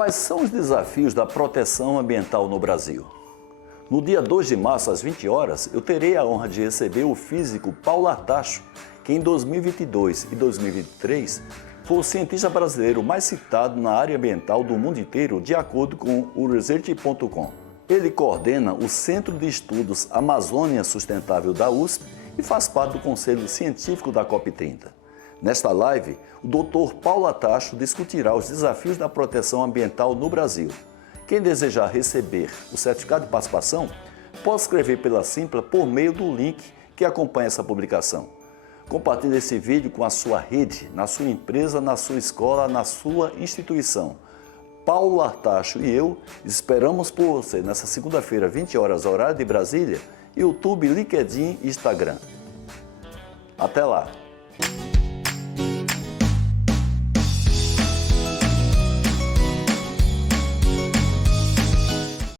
Quais são os desafios da proteção ambiental no Brasil? No dia 2 de março, às 20 horas, eu terei a honra de receber o físico Paulo Artacho, que em 2022 e 2023 foi o cientista brasileiro mais citado na área ambiental do mundo inteiro, de acordo com o Research.com. Ele coordena o Centro de Estudos Amazônia Sustentável da USP e faz parte do Conselho Científico da COP30. Nesta live, o Dr. Paulo Artacho discutirá os desafios da proteção ambiental no Brasil. Quem desejar receber o certificado de participação, pode escrever pela Simpla por meio do link que acompanha essa publicação. Compartilhe esse vídeo com a sua rede, na sua empresa, na sua escola, na sua instituição. Paulo Artacho e eu esperamos por você nessa segunda-feira, 20 horas, horário de Brasília, YouTube, LinkedIn e Instagram. Até lá!